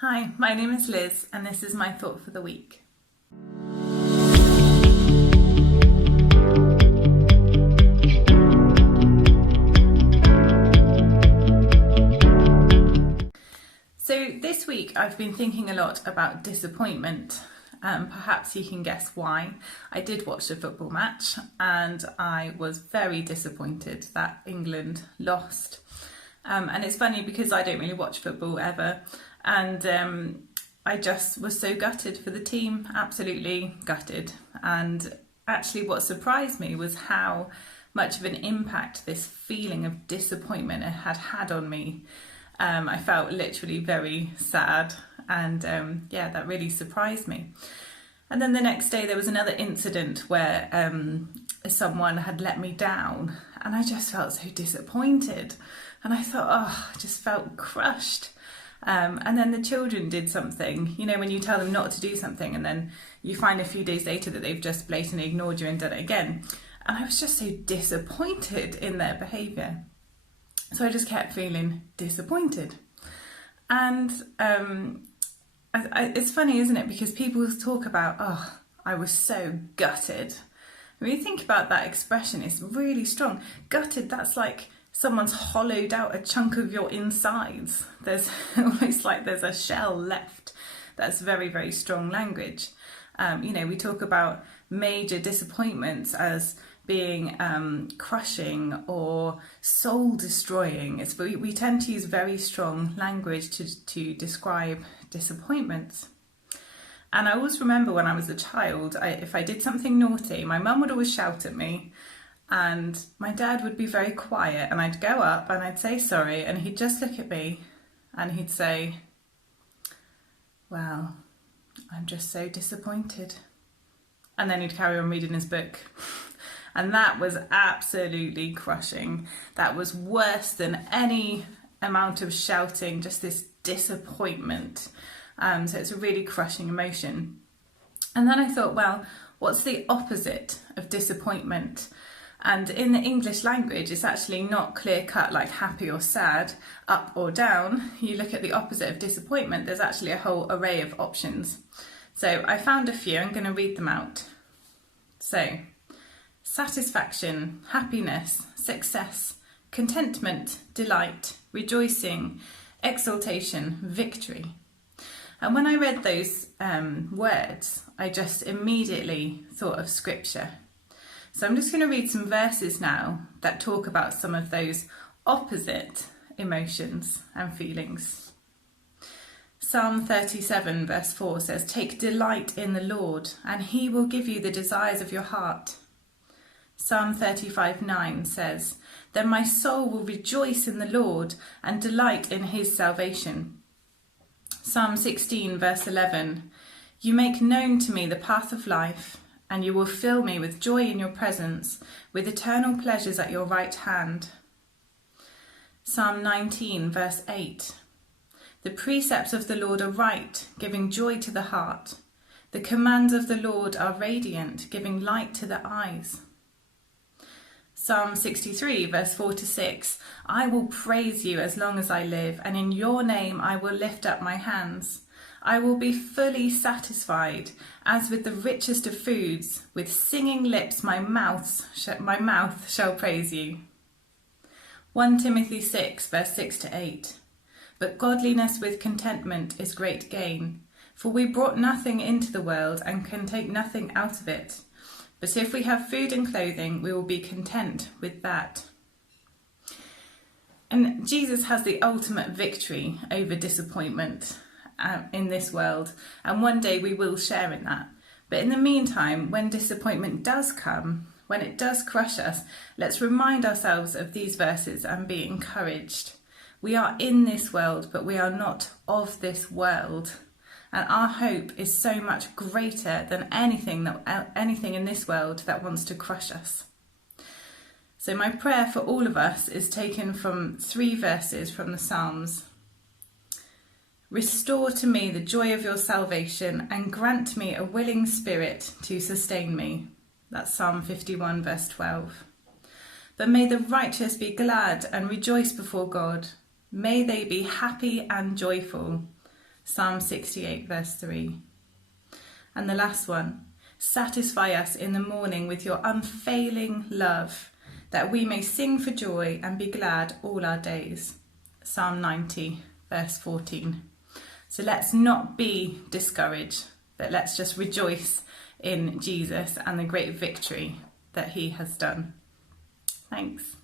Hi, my name is Liz, and this is my thought for the week. So this week I've been thinking a lot about disappointment. Perhaps you can guess why. I did watch a football match and I was very disappointed that England lost. And it's funny because I don't really watch football ever, and I just was so gutted for the team, absolutely gutted. And actually what surprised me was how much of an impact this feeling of disappointment had on me. I felt literally very sad, and that really surprised me. And then the next day there was another incident where someone had let me down, and I just felt so disappointed. And I thought, I just felt crushed. And then the children did something, when you tell them not to do something and then you find a few days later that they've just blatantly ignored you and done it again. And I was just so disappointed in their behaviour. So I just kept feeling disappointed. And it's funny, isn't it? Because people talk about, I was so gutted. When you think about that expression, it's really strong. Gutted, that's like someone's hollowed out a chunk of your insides. There's almost like there's a shell left. That's very, very strong language. We talk about major disappointments as being crushing or soul destroying. We tend to use very strong language to describe disappointments. And I always remember when I was a child, if I did something naughty, my mum would always shout at me and my dad would be very quiet, and I'd go up and I'd say sorry, and he'd just look at me and he'd say, "Well, I'm just so disappointed." And then he'd carry on reading his book. And that was absolutely crushing. That was worse than any amount of shouting, just this disappointment. So it's a really crushing emotion. And then I thought, well, what's the opposite of disappointment? And in the English language, it's actually not clear cut like happy or sad, up or down. You look at the opposite of disappointment, there's actually a whole array of options. So I found a few, I'm going to read them out. So, satisfaction, happiness, success, contentment, delight, rejoicing, exultation, victory. And when I read those words, I just immediately thought of scripture. So I'm just going to read some verses now that talk about some of those opposite emotions and feelings. Psalm 37 verse 4 says, "Take delight in the Lord, and he will give you the desires of your heart." Psalm 35:9 says, "Then my soul will rejoice in the Lord and delight in his salvation." Psalm 16 verse 11, "You make known to me the path of life, and you will fill me with joy in your presence, with eternal pleasures at your right hand." Psalm 19 verse 8, "The precepts of the Lord are right, giving joy to the heart. The commands of the Lord are radiant, giving light to the eyes." Psalm 63 verse 4-6, "I will praise you as long as I live, and in your name I will lift up my hands. I will be fully satisfied, as with the richest of foods. With singing lips my mouth shall praise you." 1 Timothy 6 verse 6-8, "But godliness with contentment is great gain. For we brought nothing into the world and can take nothing out of it. But if we have food and clothing, we will be content with that." And Jesus has the ultimate victory over disappointment in this world, and one day we will share in that. But in the meantime, when disappointment does come, when it does crush us, let's remind ourselves of these verses and be encouraged. We are in this world, but we are not of this world. And our hope is so much greater than anything in this world that wants to crush us. So my prayer for all of us is taken from 3 verses from the Psalms. "Restore to me the joy of your salvation, and grant me a willing spirit to sustain me." That's Psalm 51 verse 12. "But may the righteous be glad and rejoice before God. May they be happy and joyful." Psalm 68 verse 3. And the last one, satisfy us in the morning with your unfailing love, that we may sing for joy and be glad all our days. Psalm 90 verse 14. So let's not be discouraged, but let's just rejoice in Jesus and the great victory that he has done. Thanks.